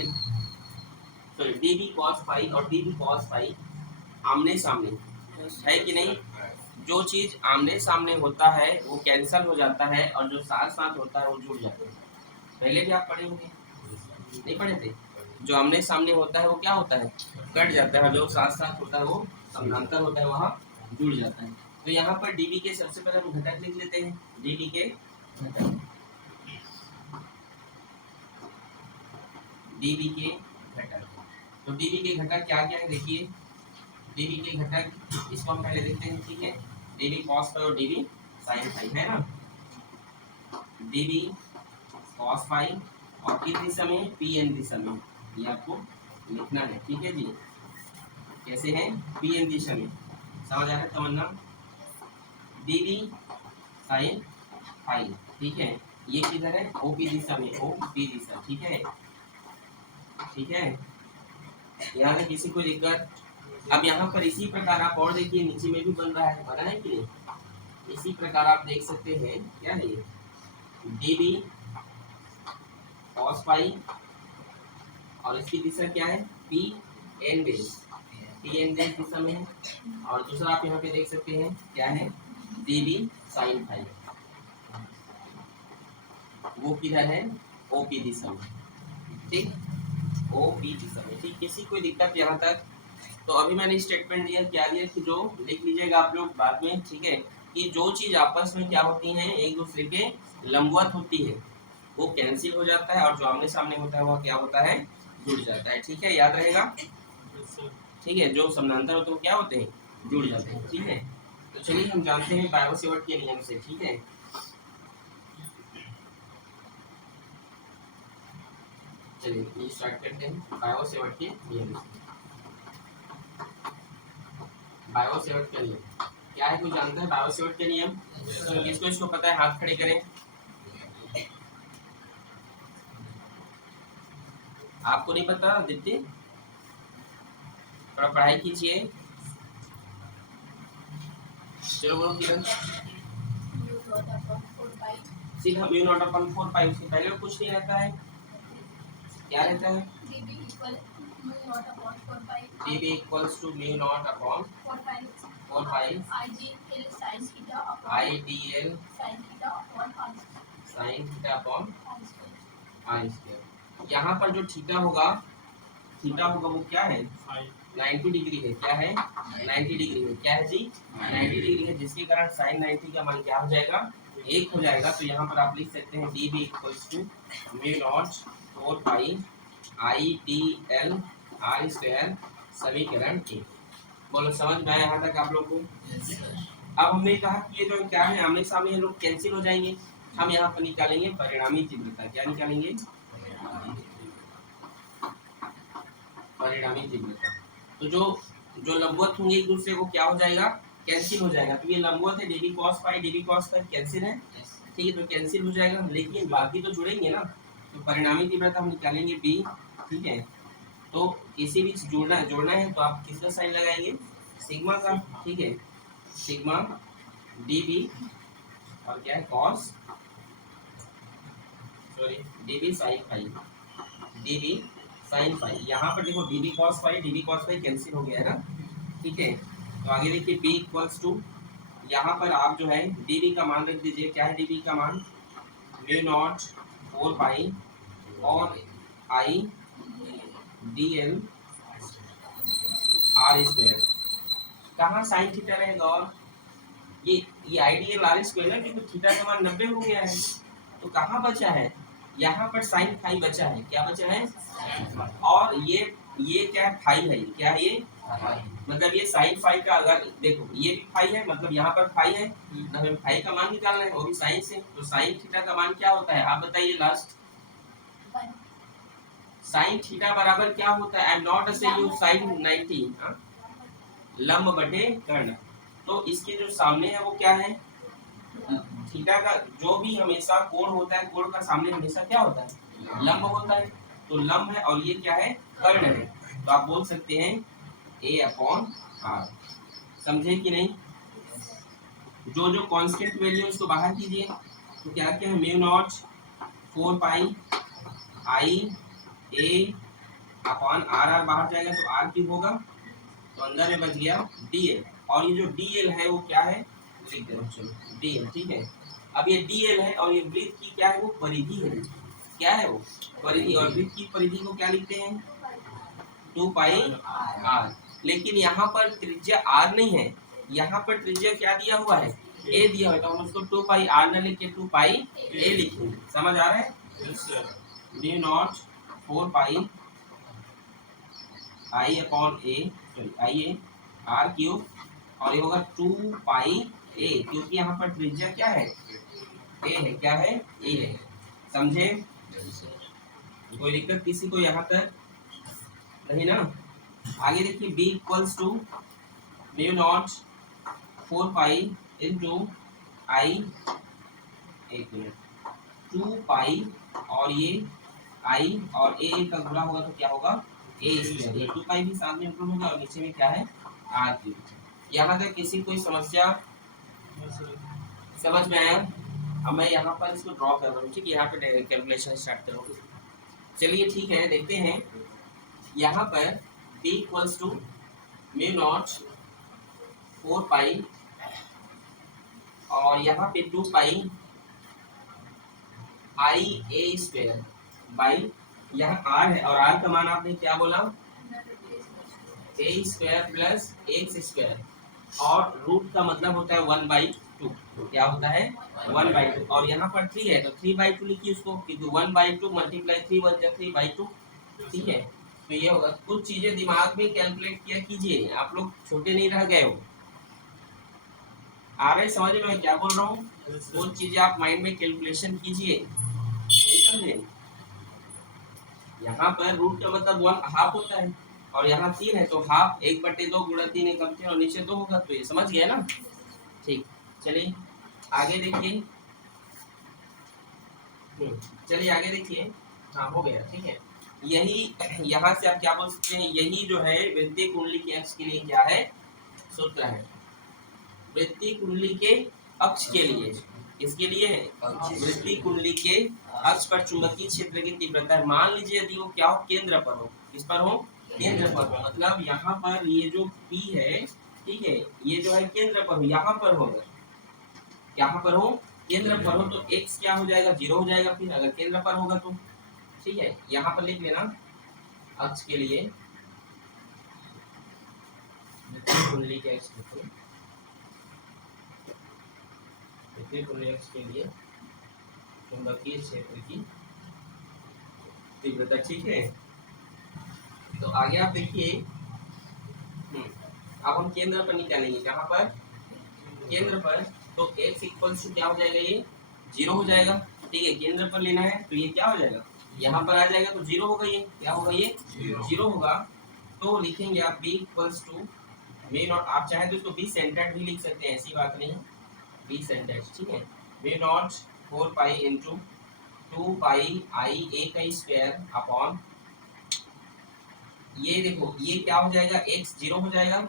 डी बी कॉस फाई और डी बी कॉस फाई आमने सामने है कि नहीं? जो चीज आमने सामने होता है वो कैंसल हो जाता है, और जो साथ साथ होता है वो जुड़ जाता है। पहले भी आप पढ़े होंगे, नहीं पढ़े थे? जो आमने सामने होता है वो क्या होता है? कट जाता है। जो साथ साथ होता है वो समानांतर होता है, वहाँ जुड़ जाता है। तो यहाँ पर डीबी के सबसे पहले हम घटक लिख लेते हैं। डीबी के घटक, डीबी के घटक। तो डीबी के घटक क्या क्या है? देखिए, डीबी के घटक इसको हम पहले देखते हैं। ठीक है, डीबी कॉस फाई और डीबी साइन फाई है ना। डीबी कॉस फाई और किस दिशा में? पी एन दिशा में, ये आपको लिखना है। ठीक है जी, कैसे है? पी एन दिशा में। समझ आ रहा है तमन्ना? DB sign phi. ठीक है, ये किधर है? ओपी दिशा में, ओपी दिशा। ठीक है, ठीक है, यहाँ पे किसी को दिक्कत? अब यहाँ पर इसी प्रकार आप और देखिए, नीचे में भी बन रहा है, बना है कि नहीं? इसी प्रकार आप देख सकते हैं, क्या है ये? डीबी कॉस फाई, और इसकी दिशा क्या है? P N dash, P N dash दिशा में है। और दूसरा आप यहाँ पे देख सकते हैं, क्या है? डीबी साइन फाई, वो किधर है? ओपी दिशा में। ठीक, ओपी दिशा में। ठीक, किसी कोई दिक्कत यहाँ तक? तो अभी मैंने स्टेटमेंट दिया, क्या दिया कि जो लिख लीजिएगा आप लोग बाद में। ठीक है, कि जो चीज आपस में क्या होती हैं? एक दूसरे के लंबवत होती है, वो कैंसिल हो जाता है, और जो आमने सामने होता है वह क्या होता है? जुड़ जाता है। ठीक है, याद रहेगा। ठीक है, जो समानांतर होते हैं वो क्या होते हैं? जुड़ जाते हैं। ठीक है, तो चलिए हम जानते हैं बायो-सेवर्ट के नियम से। ठीक है, चलिए स्टार्ट करते हैं बायो-सेवर्ट के नियम से। बायो-सेवर्ट का नियम क्या है? कोई जानता है बायो-सेवर्ट के नियम? किसको इसको पता है? हाथ खड़े करें। आपको नहीं पता दीप्ति? थोड़ा पढ़ाई कीजिए। चलो बोलो किरण। सीधा म्यू नॉट अपॉन 4 पाई, उसके पहले कुछ नहीं रहता है। क्या रहता है? dB equals to mu naught upon 4 4 pi IDL sin theta upon IDL sin theta upon r sin theta upon square. r square. यहाँ पर जो थीटा होगा वो क्या है? 90 डिग्री है। क्या है? 90 डिग्री है। क्या है जी? 90 डिग्री है, जिसके कारण साइन 90 का मान क्या हो जाएगा? 1 हो जाएगा। तो यहाँ पर आप लिख सकते हैं D B equals to mu not 4 pi IDL r square समीकरण 1। बोलो समझ में आया यहाँ तक आप लोग को? अब हमने कहा कि ये जो क्या है आमने सामने ये लोग कैंसिल हो जाएंगे। हम यहाँ पर निकालेंगे परिणामी तीव्रता। क्या निकालेंगे? परिणामी तीव्रता। तो जो लंबवत होंगे एक दूसरे को क्या हो जाएगा? कैंसिल हो जाएगा। तो ये लंबवत है डीबी कॉस फाई कैंसिल है, ठीक है, तो कैंसिल हो जाएगा, लेकिन बाकी तो जुड़ेंगे ना। तो परिणामी तीव्रता हम निकालेंगे बी, ठीक है। तो किसी भी जोड़ना है तो आप किसका साइन लगाएंगे? सिग्मा का, ठीक है, सिग्मा डी बी और क्या है cos, sorry D B sine phi, D B sine phi. यहाँ पर देखो D B cos phi cancel हो गया है ना, ठीक है। तो आगे देखिए बी इक्वल्स टू, यहाँ पर आप जो है डी बी का मान रख दीजिए। क्या है डी बी का मान? म्यू नॉट 4 पाई और आई डी एल आर स्क्वायर। कहाँ साइन थीटा रहेगा? और ये आइडियल आर स्क्वायर है, क्योंकि थीटा का मान 90 हो गया है। तो कहाँ बचा है? यहाँ पर साइन फाई बचा है। क्या बचा है? और ये क्या है? फाई है। क्या है ये? मतलब ये साइन फाई का, अगर देखो ये भी फाई है, मतलब यहाँ पर फाई है, हमें फाई का मान निकालना है, वो भी साइन से। तो साइन थीटा का मान क्या होता है आप बताइए लास्ट? साइन थीटा बराबर क्या होता है? आई एम नॉट से यू साइन 90 लंब बटे कर्ण। तो इसके जो सामने है वो क्या है? थीटा का जो भी हमेशा कोण होता है, कोण का सामने हमेशा क्या होता है? लंब होता है। तो लंब है और ये क्या है? कर्ण है। तो आप बोल सकते हैं A अपॉन आर। समझे कि नहीं? जो कांस्टेंट वैल्यू उसको बाहर कीजिए। तो क्या क्या है? Mu not 4 pi I A upon R बाहर जाएगा तो आर क्यूब होगा, तो अंदर में बच गया डीएल। और ये जो डीएल है वो क्या है? लिख दे, चलो डीएल, ठीक है। अब ये डीएल है और ये वृत्त की क्या है? वो परिधि है। क्या है वो? परिधि। और वृत्त की परिधि को क्या लिखते हैं? 2 पाई आर। लेकिन यहाँ पर त्रिज्या आर नहीं है, यहाँ पर त्रिज्या क्या दिया हुआ है? ए दिया हुआ है। तो हम उसको 2 पाई आर न लिख के 2 पाई ए लिखेंगे। समझ आ रहा है? Mu not 4 pi I upon A, sorry I A R cube, और ये होगा 2 पाई ए, क्योंकि यहाँ पर त्रिज्या क्या है? ए है। क्या है? ए है। समझे? कोई दिक्कत किसी को यहाँ तक नहीं ना? आगे देखिए B equals to mu not 4 pi into I, एक मिनट, 2 पाई और ये आई और ए का गुणा होगा तो क्या होगा? ए स्क्वायर। ये 2 पाई भी साथ में इंक्लूड होगा और नीचे में क्या है? R cube. यहाँ तक किसी कोई समस्या समझ में आया? अब मैं यहाँ पर इसको ड्रॉ कर रहा हूँ, ठीक है। यहाँ पे कैलकुलेशन स्टार्ट करूँगा। चलिए ठीक है, देखते हैं। यहाँ पर b equals to mu not 4 pi और यहाँ पे 2 pi I A square by, यहाँ r है और r का मान आपने क्या बोला? ए स्क्वायर प्लस एक्स स्क्वायर, और रूट का मतलब होता है 1/2। क्या होता है? 1/2। और यहाँ पर 3 है तो 3/2 लिखिए उसको, क्योंकि 1/2 मल्टीप्लाई 3 बन जाए 3/2, ठीक है। तो ये होगा। कुछ चीजें दिमाग में कैलकुलेट किया कीजिए, आप लोग छोटे नहीं रह गए हो। आ रहे समझ में मैं क्या बोल रहा हूँ? कुछ चीजें आप माइंड में कैलकुलेशन कीजिए, समझे? यहाँ पर रूट का मतलब 1/2 होता है और यहाँ 3 है तो हाफ 1/2 गुणा 3 एकम 3 और नीचे 2 होगा। तो ये समझ गया ना? ठीक, चलिए आगे देखिए। चलिए आगे देखिए। हाँ हो गया, ठीक है। यही यहाँ से आप क्या बोल सकते हैं? यही जो है वृत्तीय कुंडली के अक्ष के लिए क्या है? सूत्र है। वृत्तीय कुंडली के अक्ष के लिए, इसके लिए है वृत्तीय कुंडली के अक्ष पर चुंबकीय क्षेत्र की तीव्रता है। मान लीजिए यदि वो क्या हो? केंद्र पर हो। किस पर हो? केंद्र पर हो। मतलब यहाँ पर ये जो P है ठीक है, ये जो है केंद्र पर हो, यहाँ पर हो, यहाँ पर हो, केंद्र पर हो, तो x क्या हो जाएगा, 0 हो जाएगा फिर, अगर केंद्र पर होगा तो। ठीक है, यहाँ पर लिख लेना अक्ष के लिए कुंडली के अक्ष के लिए चुंबकीय क्षेत्र की तीव्रता। ठीक है, तो आगे आप देखिए, अब हम केंद्र पर निकालेंगे, कहाँ पर, केंद्र पर, तो x इक्वल टू क्या हो जाएगा, ये 0 हो जाएगा। ठीक है, केंद्र पर लेना है तो ये क्या हो जाएगा, यहाँ पर आ जाएगा तो 0 होगा, ये क्या होगा, ये 0 होगा। तो लिखेंगे आप b equals to mu naught, आप चाहे तो इसको b सेंटर्ड भी लिख सकते हैं, ऐसी बात नहीं है, b सेंटर्ड। ठीक है, mu not 4 pi into 2 pi I a का स्क्वायर अपॉन, ये देखो ये क्या हो जाएगा, x 0 हो जाएगा,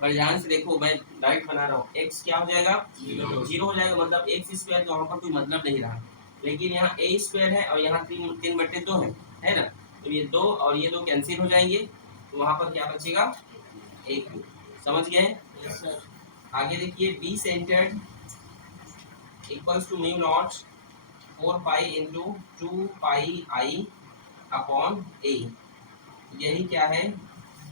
पर ध्यान से देखो मैं डायरेक्ट बना रहा हूँ, x क्या हो जाएगा, 0 हो जाएगा, मतलब x स्क्वायर तो वहाँ पर कोई मतलब नहीं रहा, लेकिन यहाँ a स्क्वायर है और यहाँ 3/2 है ना, तो ये 2 और ये 2 कैंसिल हो जाएंगे, तो वहाँ पर क्या बचेगा, 1। समझ गए। आगे देखिए, B centred equals to mu not 4 pi into 2 pi I upon a, यही क्या है,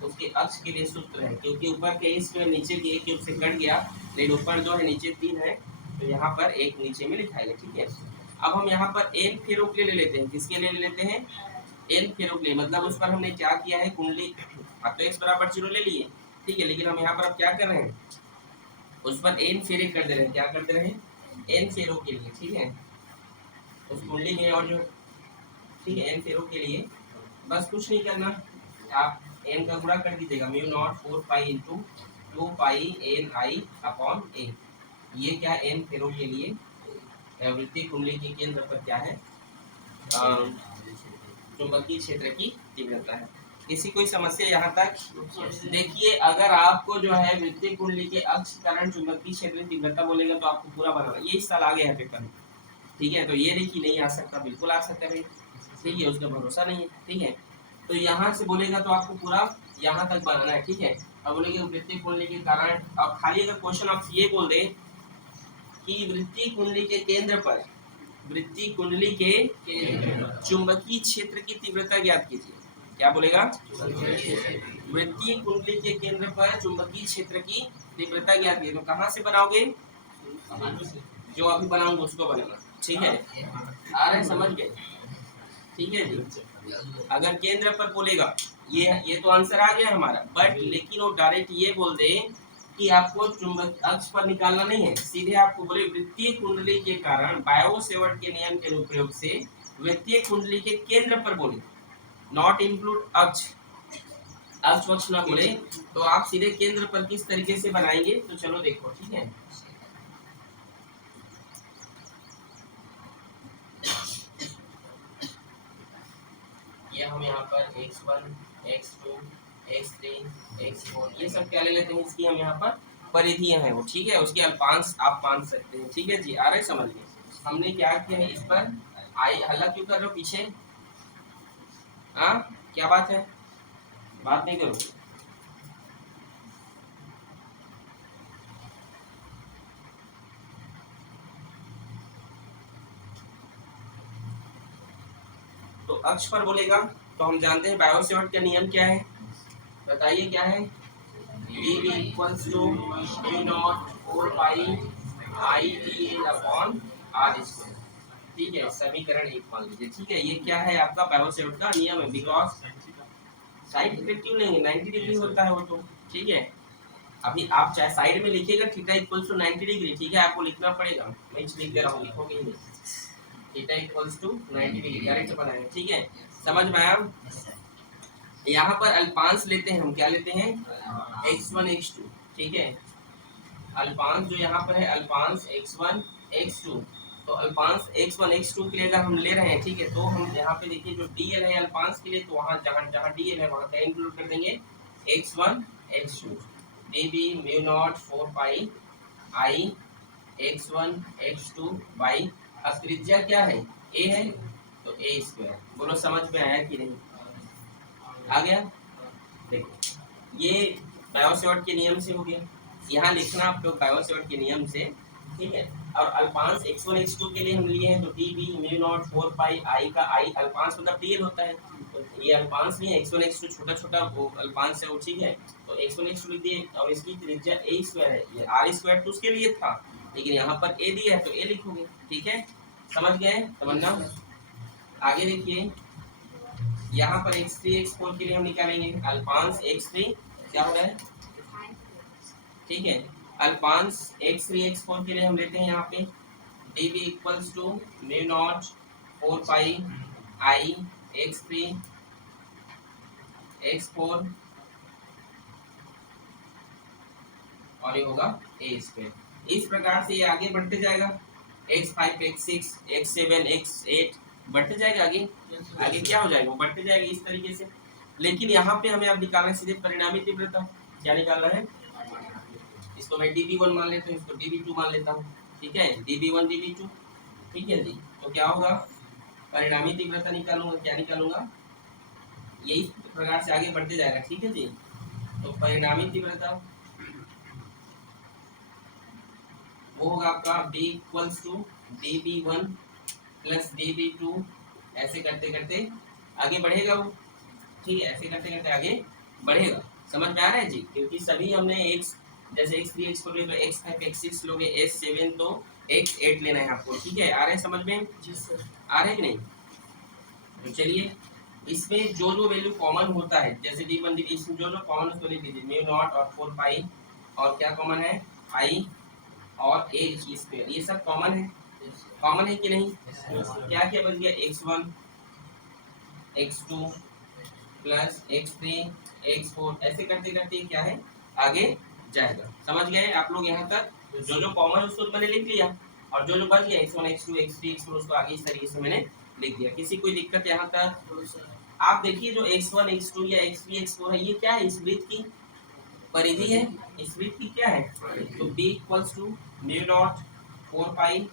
उसके अक्ष के लिए सूत्र है, क्योंकि ऊपर के a स्क्वायर नीचे के a क्यूब से कट गया, लेकिन ऊपर जो है नीचे 3 है, तो यहाँ पर 1 नीचे में लिखाएगा। ठीक है, अब हम यहाँ पर n फेरोक्ले ले लेते हैं, किसके लिए ले लेते हैं, n फेरोक्ले, मतलब उस पर हमने क्या किया है, कुंडली, अब तो x बराबर 0 ले लिए, ठीक है, लेकिन हम यहाँ पर अब क्या कर रहे हैं, उस पर n फेरे कर दे रहे हैं, क्या कर दे रहे हैं, n फेरों के लिए। ठीक है, उस कुंडली में, और जो, ठीक है, n फेरों के लिए बस कुछ नहीं करना, आप n का गुणा कर दीजिएगा, mu not 4 pi into 2 pi N I upon a, ये क्या है, n फेरों के लिए वृत्तीय कुंडली के केंद्र पर क्या है, चुंबकीय क्षेत्र की तीव्रता है। किसी कोई समस्या यहाँ तक? देखिए, अगर आपको जो है वृत्तीय कुंडली के अक्ष कारण चुंबकीय क्षेत्र की तीव्रता बोलेगा तो आपको पूरा बनाना, ये इस साल आ गया है पेपर में। ठीक है, तो ये देखिए नहीं आ सकता, बिल्कुल आ सकता है, ठीक है, उसका भरोसा नहीं है। ठीक है, तो यहाँ से बोलेगा तो आपको पूरा यहाँ तक बनाना है। ठीक है, अब बोलेंगे वृत्तीय कुंडली के कारण, अब खाली अगर क्वेश्चन आप ये बोल दे कि वृत्तीय कुंडली के केंद्र पर, वृत्तीय कुंडली के चुंबकीय क्षेत्र की तीव्रता ज्ञात कीजिए, क्या बोलेगा, वृत्तीय कुंडली के केंद्र पर चुंबकीय क्षेत्र की तीव्रता ज्ञात कीजिए, तो कहाँ से बनाओगे, जो अभी बनाऊंगा उसको बनाना। ठीक है, आ रहे समझ गए। ठीक है जी, अगर केंद्र पर बोलेगा, ये तो आंसर आ गया हमारा, बट लेकिन वो डायरेक्ट ये बोल दे कि आपको चुंबक अक्ष पर निकालना नहीं है, सीधे आपको बोले वृत्तीय कुंडली के कारण बायो-सेवर्ट के नियम के अनुप्रयोग से वृत्तीय कुंडली के केंद्र पर बोले, नॉट इंक्लूड अक्ष, अक्ष वक्ष ना बोले, तो आप सीधे केंद्र पर किस तरीके से बनाएंगे, तो चलो देखो। ठीक है, ये हम यहाँ पर x1, x2, x3, x4 ये सब क्या ले लेते हैं, इसकी हम यहाँ पर परिधियां हैं वो। ठीक है, उसके अल्पांश आप मान सकते हैं। ठीक है जी, आ रहे समझ में। हमने क्या किया है, इस पर आई हल्ला क्यों कर रहे हो पीछे, हाँ क्या बात है, बात नहीं करो। तो अक्ष पर बोलेगा तो हम जानते हैं बायो-सेवर्ट का नियम क्या है, बताइए क्या है, dv equals to mu naught 4 pi I dl upon r square। ठीक है, समीकरण 1 मान लीजिए। ठीक है, ये क्या है, आपका बायो-सेवर्ट का नियम है, बिकॉज साइड इफेक्टिव नहीं है, 90 डिग्री होता है वो तो। ठीक है, अभी आप चाहे साइड में लिखिएगा थीटा इक्वल्स टू 90 डिग्री, ठीक है, आपको लिखना पड़ेगा, मैं लिख दे रहा हूँ, लिखोगे ही नहीं, theta equals to 90 degree direct बनाएंगे। ठीक है, समझ में आया। यहाँ पर अल्पांश लेते हैं हम, क्या लेते हैं, x1 x2। ठीक है, अल्पांश जो यहाँ पर है, अल्पांश x1 x2, तो अल्पांश x1 x2 के लिए अगर हम ले रहे हैं, ठीक है, तो हम यहाँ पे देखिए जो dl है अल्पांश के लिए, तो वहाँ जहाँ जहाँ dl है वहाँ क्या इंक्लूड कर देंगे, x1 x2 dv mu naught 4 pi i x1 x2 by, अब त्रिज्या क्या है, a है, तो a स्क्वायर। बोलो समझ में आया कि नहीं, आ गया। देखो ये बायोसॉर्ट के नियम से हो गया, यहाँ लिखना आप लोग बायोसॉर्ट के नियम से, ठीक है। और अल्पांश x1 x2 के लिए हम लिए हैं तो dB mu naught 4 pi i का i अल्पांश मतलब dl होता है, तो ये अल्पांश नहीं है, x1 x2 छोटा छोटा वो अल्पांश है वो, ठीक है। तो x1 x2 लिख दिए और इसकी त्रिज्या a स्क्वायर है, ये r स्क्वायर तो उसके लिए था, लेकिन यहाँ पर a दिया है तो a लिखोगे, ठीक है। समझ गए, समझना। आगे देखिए, यहाँ पर x3 x4 के लिए हम निकालेंगे अल्पांश x3 क्या हो रहा है, ठीक है। अल्पांश x3 x4 के लिए हम लेते हैं यहाँ पे dB equals to mu not 4 pi i x3 x4 और ये होगा a स्क्वायर। इस प्रकार से ये आगे बढ़ते जाएगा, x5 x6 x7 x8 बढ़ते जाएगा आगे, आगे क्या हो जाएगा, वो बढ़ते जाएगा इस तरीके से। लेकिन यहाँ पे हमें अब निकालना है सीधे परिणामी तीव्रता, क्या निकालना है, इसको मैं dB1 मान लेता हूँ, इसको dB2 मान लेता हूँ, ठीक है, dB1 dB2, ठीक है जी। तो क्या होगा, परिणामी तीव्रता निकालूंगा, क्या निकालूंगा, यही प्रकार से आगे बढ़ते जाएगा, ठीक है जी। तो परिणामी तीव्रता वो होगा आपका B equals to dB1 plus dB2, ऐसे करते करते आगे बढ़ेगा वो, ठीक है, ऐसे करते करते आगे बढ़ेगा। समझ में आ रहा है जी, क्योंकि सभी हमने x जैसे x3 x4 ले तो x5 x6 लोगे, x7 तो x8 लेना है आपको, ठीक है। आ रहे हैं समझ में जी सर, आ रहे हैं कि नहीं। तो चलिए इसमें जो जो वैल्यू कॉमन होता है, जैसे d1 d इसमें जो जो कॉमन उसको लिख लीजिए, म्यू नॉट और 4 पाई और क्या कॉमन है i और a स्क्वायर, ये सब कॉमन है, कॉमन है कि नहीं। क्या क्या बच गया, x1 x2 plus x3 x4, ऐसे करते करते क्या है आगे जाएगा। समझ गए आप लोग यहाँ तक, जो जो कॉमन उसको मैंने लिख लिया और जो जो बच गया x1 x2 x3 x4 उसको आगे इस तरीके से मैंने लिख दिया। किसी कोई दिक्कत यहाँ तक। आप देखिए जो x1 x2 या x3 x4 है, ये क्या है, इस वृत्त की परिधि है, इस वृत्त की क्या है, तो b equals to mu not 4 pi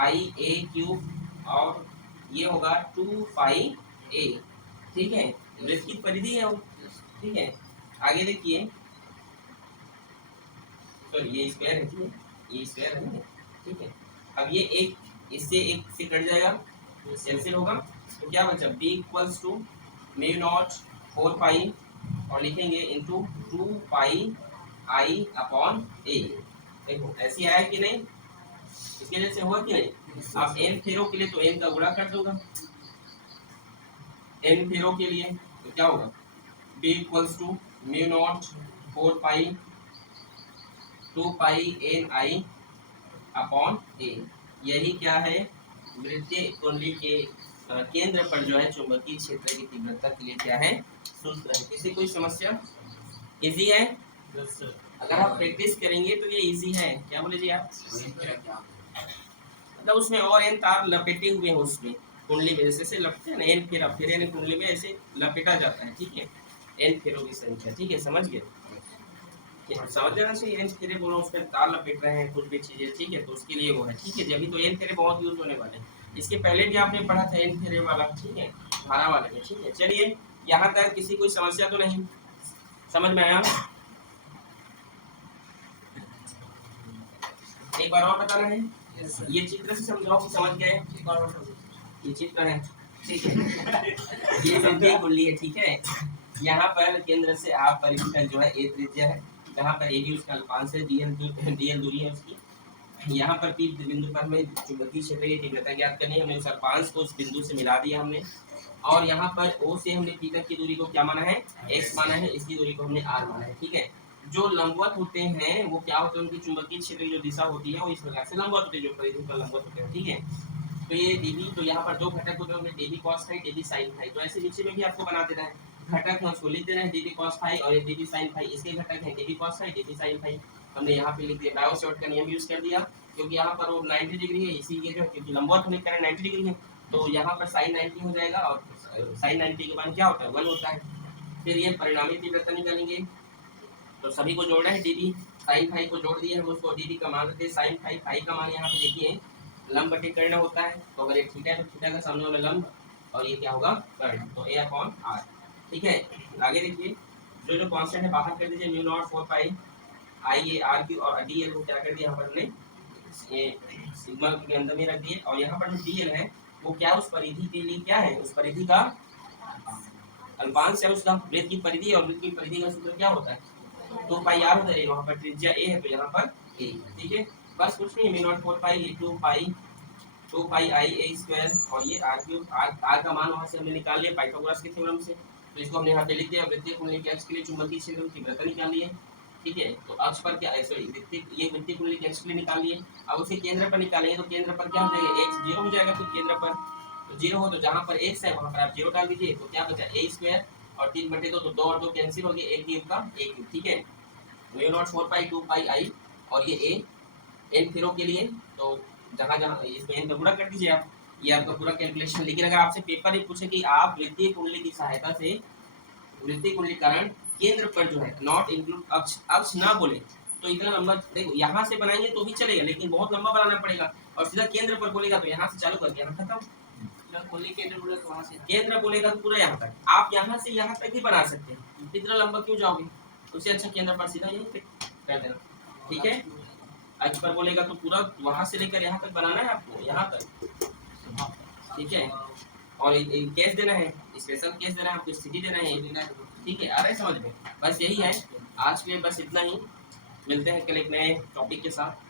i a cube और ये होगा 2 पाई a, ठीक है, वृत्त की परिधि है वो, ठीक है। आगे देखिए, तो ये स्क्वायर है, ये स्क्वायर है ना, ठीक है। अब ये एक इससे एक से कट जाएगा, कैंसिल होगा, तो क्या बचा, b equals to mu not 4 pi और लिखेंगे into 2 pi i upon a। देखो ऐसे आया कि नहीं, इसके जैसे हुआ कि नहीं। आप n फेरों के लिए तो n का गुणा कर दूंगा, n फेरों के लिए तो क्या होगा, b equals to mu not 4 pi 2 pi n i upon a। यही क्या है, वृत्तीय कुंडली के केंद्र पर जो है चुंबकीय क्षेत्र की तीव्रता के लिए क्या है, सूत्र है। किसी कोई समस्या, इजी है। अगर आप प्रैक्टिस करेंगे तो ये इजी है। क्या बोले जी आप, मतलब उसमें और एन तार लपेटे हुए हैं उसमें कुंडली में, जैसे लपटे हैं ना एन फेरा, फिर एन कुंडली में ऐसे लपेटा जाता है, ठीक है, एन फेरों की संख्या, ठीक है, समझ गए, समझ जाना चाहिए। एन फेरे बोलो उसमें तार लपेट रहे हैं कुछ भी चीजें, ठीक है, तो उसके लिए वो है, ठीक है जी। अभी तो एन फेरे बहुत यूज होने वाले हैं, इसके पहले भी आपने पढ़ा था एन फेरे वाला, ठीक है, धारा वाले में, ठीक है। चलिए यहाँ तक किसी कोई समस्या तो नहीं, समझ में आया। एक बार और बताना है, ये चित्र से समझाओ कि समझ गए। ये चित्र है, ठीक है, ये वृत्तीय कुंडली है, ठीक है। यहाँ पर केंद्र से आप परिपथ जो है ए त्रिज्या है, जहाँ पर ए भी उसका अल्पांश है, डीएल दूरी है उसकी। यहाँ पर पी बिंदु पर हमें चुंबकीय क्षेत्र की तीव्रता ज्ञात करनी है, हमने उस अल्पांश को उस बिंदु से मिला दिया हमने, और यहाँ पर ओ से हमने पी तक की दूरी को क्या माना है, एक्स माना है, इसकी दूरी को हमने आर माना है, ठीक है। जो लंबवत होते हैं वो क्या होते हैं, उनकी चुंबकीय क्षेत्र की जो दिशा होती है वो इस प्रकार से लंबवत होती है, जो परिधि पर लंबवत होते हैं, ठीक है। तो ये dB, तो यहाँ पर दो घटक होते हैं, उनमें dB cos phi dB sin phi, तो ऐसे नीचे में भी आपको बना देना है, घटक है उसको लिख देना है dB cos phi और ये dB sin phi, इसके घटक है dB cos phi dB sin phi, हमने यहाँ पे लिख दिया, बायोसॉर्ट का नियम यूज कर दिया, क्योंकि यहाँ पर वो 90 डिग्री है, इसीलिए जो क्योंकि लंबवत होने के कारण 90 डिग्री है, तो यहाँ पर sin 90 हो जाएगा और sin 90 के बाद क्या होता है 1 होता है। फिर ये परिणामी तीव्रता निकालेंगे, तो सभी को जोड़ना है, dB sin phi को जोड़ दिए हम, उसको dB का मान रखते हैं, sin phi phi का मान यहाँ पे देखिए लंब बटे कर्ण होता है, तो अगर ये थीटा है तो थीटा का सामने वाला लंब और ये क्या होगा कर्ण, तो a अपॉन r, ठीक है। आगे देखिए जो कांस्टेंट है बाहर कर दीजिए, mu naught 4 pi I A R Q, और डीएल को क्या कर दिया यहाँ पर हमने ये सिग्मा के अंदर में रख दिए। और यहाँ पर जो डीएल है वो क्या उस परिधि के लिए क्या है, उस परिधि का अल्पांश है, उसका वृत्त की परिधि, और वृत्त की परिधि का सूत्र क्या होता है 2 पाई आर होता है। वहाँ पर त्रिज्या ए है तो यहाँ पर ए, ठीक है। बस कुछ नहीं, mu naught 4 pi 2 pi I A square, और ये आर क्यूब, आर का मान वहाँ से हमने निकाल लिया पाइथागोरस के थ्योरम से, तो इसको हमने यहाँ पे लिख दिया। वृत्तीय कुंडली के अक्ष के लिए चुंबकीय क्षेत्र की तीव्रता निकाल ली है, ठीक है। तो अक्ष पर क्या, सॉरी वृत्तीय कुंडली के अक्ष के लिए निकाल लिए। अब उसे केंद्र पर निकालेंगे तो केंद्र पर क्या हो जाएगा, x 0 हो जाएगा। तो केंद्र पर तो 0 हो तो जहाँ पर x है वहाँ पर आप 0 डाल दीजिए, तो क्या बचा a स्क्वायर और 3/2, तो 2 और 2 कैंसिल हो गए, a क्यूब का a क्यूब, ठीक है। म्यू नॉट 4 पाई 2 पाई आई, और ये a n फेरो के लिए, तो जहाँ जहाँ इसको n पे गुणा कर दीजिए आप, ये आपका पूरा कैलकुलेशन। लेकिन अगर आपसे पेपर में पूछे कि आप वृत्तीय कुंडली की सहायता से वृत्तीय कुंडलीकरण केंद्र पर जो है, नॉट इंक्लूड अक्ष ना बोले तो इतना लंबा, देखो यहाँ से बनाएंगे तो भी चलेगा लेकिन बहुत लंबा बनाना पड़ेगा, और सीधा केंद्र पर बोलेगा तो यहाँ से चालू करके यहाँ खत्म। केंद्र बोलेगा तो पूरा यहाँ तक, आप यहाँ से यहाँ तक ही बना सकते हैं, इतना लंबा क्यों जाओगे, उससे अच्छा केंद्र पर सीधा यहीं पे कर देना, ठीक है। अक्ष पर बोलेगा तो पूरा वहां से लेकर यहाँ तक बनाना है आपको, यहाँ तक, ठीक है। और केस देना है, स्पेशल केस देना है आपको, स्थिति देना है, ठीक है। आ रहा है समझ में, बस यही है आज के लिए, बस इतना ही। मिलते हैं कल एक नए टॉपिक के साथ।